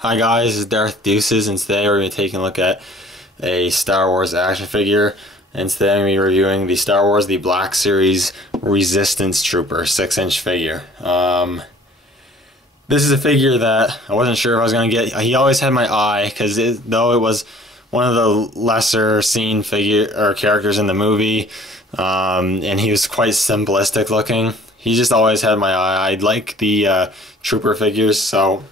Hi guys, this is Darth Deuces, and today we're going to be taking a look at a Star Wars action figure. And today I'm going to be reviewing the Star Wars The Black Series Resistance Trooper 6-inch figure. This is a figure that I wasn't sure if I was going to get. He always had my eye, because though it was one of the lesser seen figure or characters in the movie, and he was quite simplistic looking, he just always had my eye. I like the trooper figures, so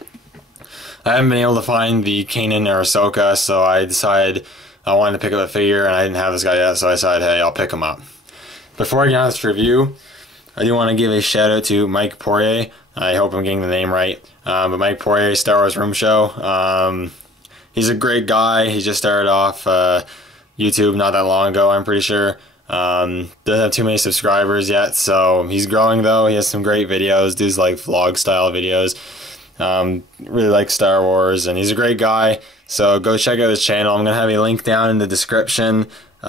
I haven't been able to find the Kanan or Ahsoka, so I decided I wanted to pick up a figure, and I didn't have this guy yet, so I decided, hey, I'll pick him up. Before I get on this review, I do want to give a shout out to Mike Poirier. I hope I'm getting the name right, but Mike Poirier, Star Wars Room Show. He's a great guy. He just started off YouTube not that long ago, I'm pretty sure. Doesn't have too many subscribers yet, so he's growing though. He has some great videos, does like vlog style videos. Really like Star Wars, and he's a great guy, so go check out his channel. I'm gonna have a link down in the description.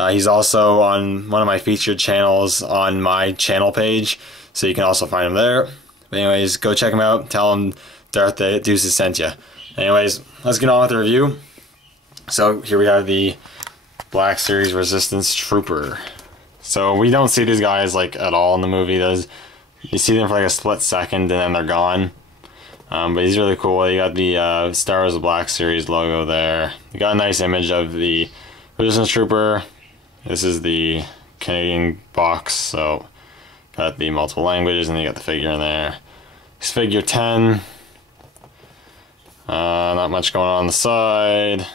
He's also on one of my featured channels on my channel page, so you can also find him there. But anyways, go check him out. Tell him Darth Deuces sent you. Anyways, let's get on with the review. So here we have the Black Series Resistance Trooper. So we don't see these guys like at all in the movie. You see them for like a split second and then they're gone. But he's really cool. You got the Star Wars Black Series logo there. You got a nice image of the Resistance Trooper. This is the Canadian box, so got the multiple languages, and then you got the figure in there. It's figure 10. Not much going on the side.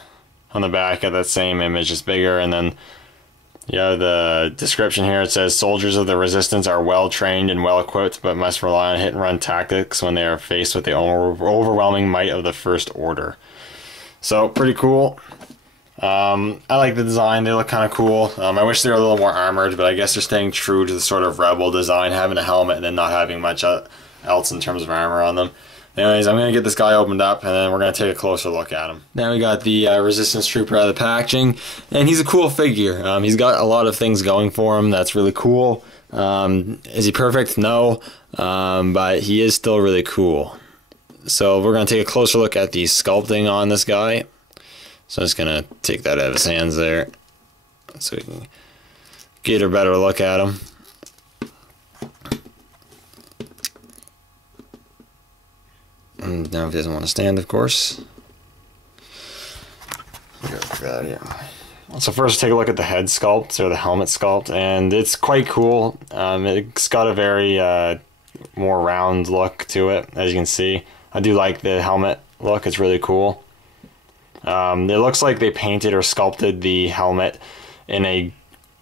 On the back, got that same image, just bigger, and then you have the description here. It says, soldiers of the Resistance are well trained and well equipped, but must rely on hit and run tactics when they are faced with the overwhelming might of the First Order. So, pretty cool. I like the design. They look kind of cool. I wish they were a little more armored, but I guess they're staying true to the sort of rebel design, having a helmet and then not having much else in terms of armor on them. Anyways, I'm going to get this guy opened up, and then we're going to take a closer look at him. Now we got the Resistance Trooper out of the packaging, and he's a cool figure. He's got a lot of things going for him that's really cool. Is he perfect? No, but he is still really cool. So we're going to take a closer look at the sculpting on this guy. So I'm just going to take that out of his hands there, so we can get a better look at him. And now if he doesn't want to stand, of course. So first take a look at the head sculpt, or the helmet sculpt, and it's quite cool. It's got a very more round look to it, as you can see. I do like the helmet look, it's really cool. It looks like they painted or sculpted the helmet in a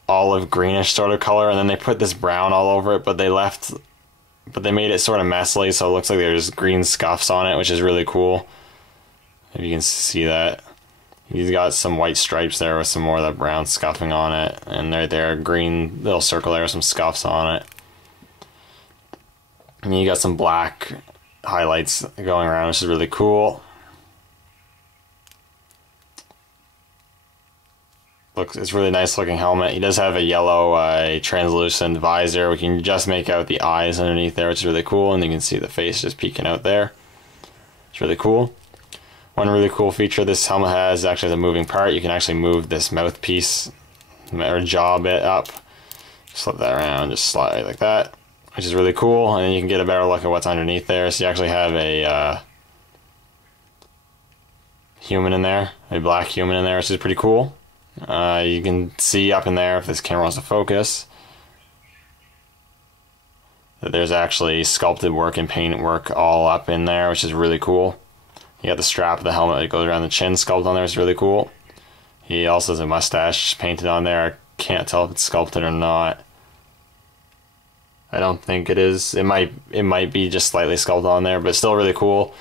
olive greenish sort of color, and then they put this brown all over it, but they made it sort of messily, so it looks like there's green scuffs on it, which is really cool. If you can see that. He's got some white stripes there with some more of that brown scuffing on it, and right there, green little circle there with some scuffs on it. And you got some black highlights going around, which is really cool. It's a really nice looking helmet. He does have a yellow translucent visor. We can just make out the eyes underneath there, which is really cool, and you can see the face just peeking out there. It's really cool. One really cool feature this helmet has is actually the moving part. You can actually move this mouthpiece or jaw bit up. Flip that around, just slide like that, which is really cool, and then you can get a better look at what's underneath there. So you actually have a human in there, a black human in there, which is pretty cool. You can see up in there, if this camera wants to focus, that there's actually sculpted work and paint work all up in there, which is really cool. You got the strap of the helmet that goes around the chin sculpt on there, it's really cool. He also has a mustache painted on there. I can't tell if it's sculpted or not. I don't think it is. It might be just slightly sculpted on there, but still really cool.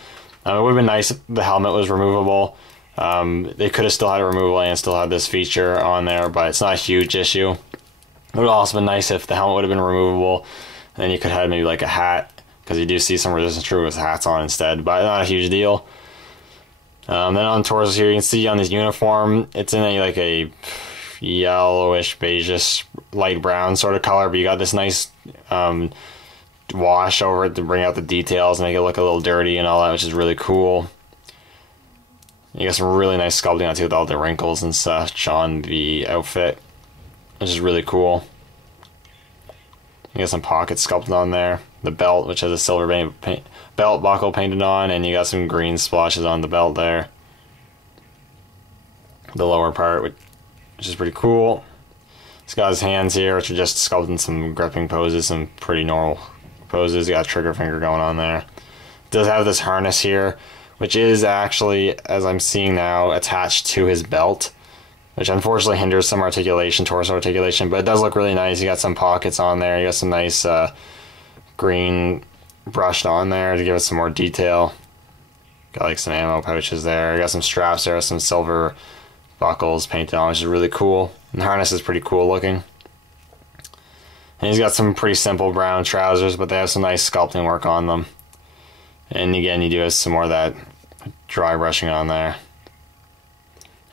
It would have been nice if the helmet was removable. They could have still had it removable and still had this feature on there, but it's not a huge issue. It would have also been nice if the helmet would have been removable, and then you could have maybe like a hat, because you do see some Resistance Troopers with hats on instead, but not a huge deal. Then on torso here, you can see on this uniform, it's in a yellowish, beigeish, light brown sort of color, but you got this nice wash over it to bring out the details and make it look a little dirty and all that, which is really cool. You got some really nice sculpting on too, with all the wrinkles and such on the outfit, which is really cool. You got some pocket sculpted on there. The belt, which has a silver belt buckle painted on, and you got some green splashes on the belt there. The lower part, which is pretty cool. He's got his hands here, which are just sculpted in some gripping poses, some pretty normal poses. You got a trigger finger going on there. It does have this harness here, which is actually, as I'm seeing now, attached to his belt, which unfortunately hinders some articulation, torso articulation, but it does look really nice. You got some pockets on there. You got some nice green brushed on there to give it some more detail. Got like some ammo pouches there. You got some straps there, some silver buckles painted on, which is really cool. And the harness is pretty cool looking. And he's got some pretty simple brown trousers, but they have some nice sculpting work on them. And again, you do have some more of that dry brushing on there.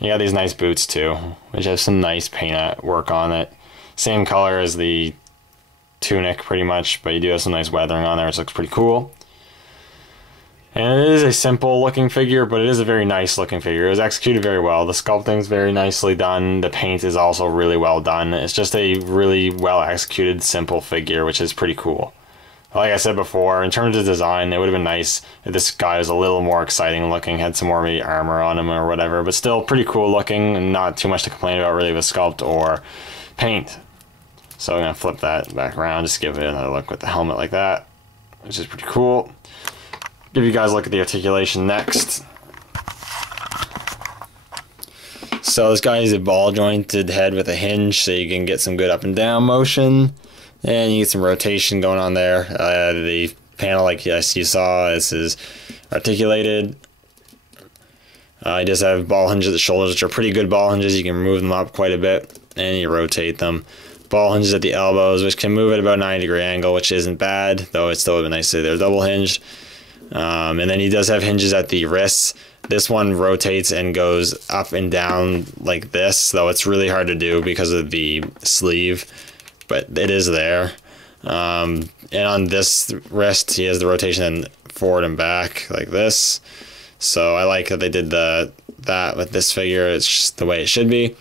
You got these nice boots too, which have some nice paint work on it. Same color as the tunic pretty much, but you do have some nice weathering on there, which looks pretty cool. And it is a simple looking figure, but it is a very nice looking figure. It was executed very well. The sculpting is very nicely done. The paint is also really well done. It's just a really well executed, simple figure, which is pretty cool. Like I said before, in terms of design, it would have been nice if this guy was a little more exciting looking, had some more maybe armor on him or whatever, but still pretty cool looking and not too much to complain about really with sculpt or paint. So I'm going to flip that back around, just give it another look with the helmet like that, which is pretty cool. Give you guys a look at the articulation next. So this guy is a ball jointed head with a hinge, so you can get some good up and down motion. And you get some rotation going on there. The panel, like you saw, this is articulated. You just have ball hinges at the shoulders, which are pretty good ball hinges. You can move them up quite a bit, and you rotate them. Ball hinges at the elbows, which can move at about a 90-degree angle, which isn't bad, though it still would be nice to say they're double hinged. And then he does have hinges at the wrists. This one rotates and goes up and down like this, though it's really hard to do because of the sleeve. But it is there. And on this wrist, he has the rotation forward and back like this. So I like that they did that with this figure. It's just the way it should be.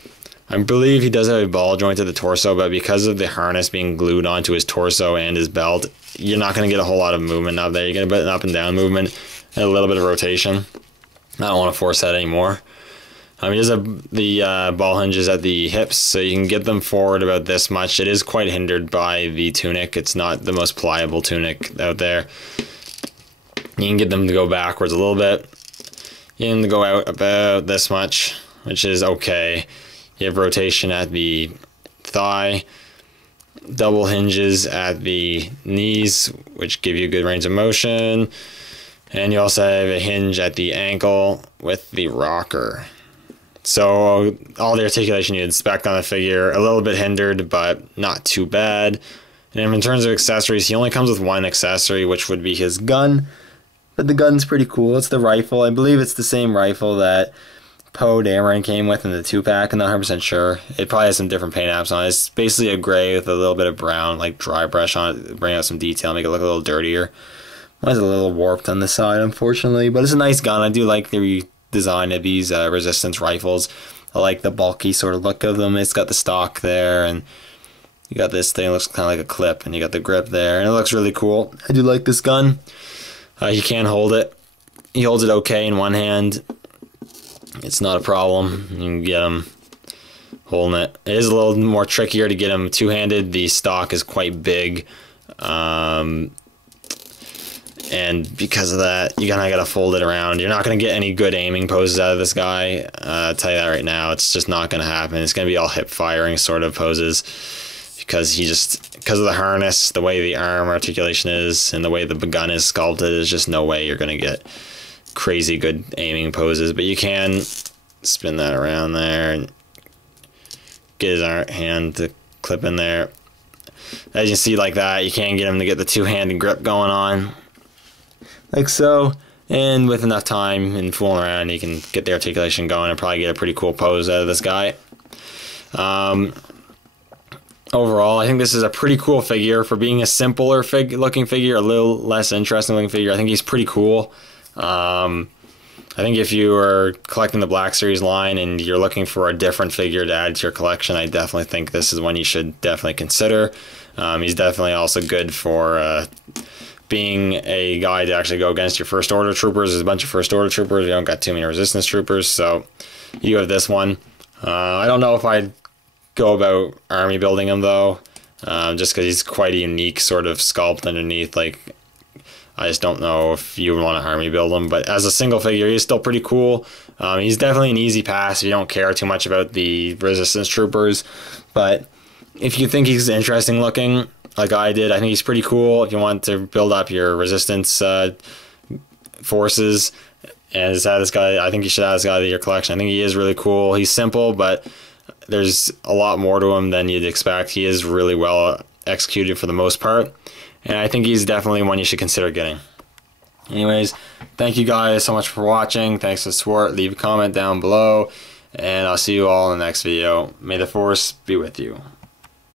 I believe he does have a ball joint at the torso, but because of the harness being glued onto his torso and his belt, you're not going to get a whole lot of movement out there. You're going to get an up and down movement and a little bit of rotation. I don't want to force that anymore. He does have the ball hinges at the hips, so you can get them forward about this much. It is quite hindered by the tunic. It's not the most pliable tunic out there. You can get them to go backwards a little bit. You can go out about this much, which is okay. You have rotation at the thigh, double hinges at the knees, which give you good range of motion. And you also have a hinge at the ankle with the rocker. So all the articulation you'd expect on the figure, a little bit hindered, but not too bad. And in terms of accessories, he only comes with one accessory, which would be his gun. But the gun's pretty cool. It's the rifle. I believe it's the same rifle that Poe Dameron came with in the 2-pack. I'm not 100% sure. It probably has some different paint apps on it. It's basically a gray with a little bit of brown, like dry brush on it, bring out some detail, make it look a little dirtier. Mine's a little warped on the side, unfortunately, but it's a nice gun. I do like the design of these resistance rifles. I like the bulky sort of look of them. It's got the stock there, and you got this thing, looks kind of like a clip, and you got the grip there, and it looks really cool. I do like this gun. He can hold it. He holds it okay in one hand. It's not a problem. You can get him holding it. It is a little more trickier to get him two-handed. The stock is quite big. And because of that, you kind of got to fold it around. You're not going to get any good aiming poses out of this guy. I'll tell you that right now. It's just not going to happen. It's going to be all hip firing sort of poses because because of the harness, the way the arm articulation is, and the way the gun is sculpted, there's just no way you're going to get crazy good aiming poses. But you can spin that around there and get his hand to clip in there. As you see like that, you can get him to get the two-handed grip going on. Like so, and with enough time and fooling around, you can get the articulation going and probably get a pretty cool pose out of this guy. Overall, I think this is a pretty cool figure for being a simpler looking figure, a little less interesting looking figure. I think he's pretty cool. I think if you are collecting the Black Series line and you're looking for a different figure to add to your collection, I definitely think this is one you should definitely consider. He's definitely also good for being a guy to actually go against your First Order troopers. There's a bunch of First Order troopers. You don't got too many Resistance troopers, so you have this one. I don't know if I'd go about army building him, though, just because he's quite a unique sort of sculpt underneath. Like, I just don't know if you would want to army build him, but as a single figure, he's still pretty cool. He's definitely an easy pass if you don't care too much about the Resistance troopers, but if you think he's interesting looking, like I did, I think he's pretty cool. If you want to build up your Resistance forces and just add this guy, I think you should add this guy to your collection. I think he is really cool. He's simple, but there's a lot more to him than you'd expect. He is really well executed for the most part, and I think he's definitely one you should consider getting. Anyways, thank you guys so much for watching. Thanks for the support. Leave a comment down below, and I'll see you all in the next video. May the Force be with you.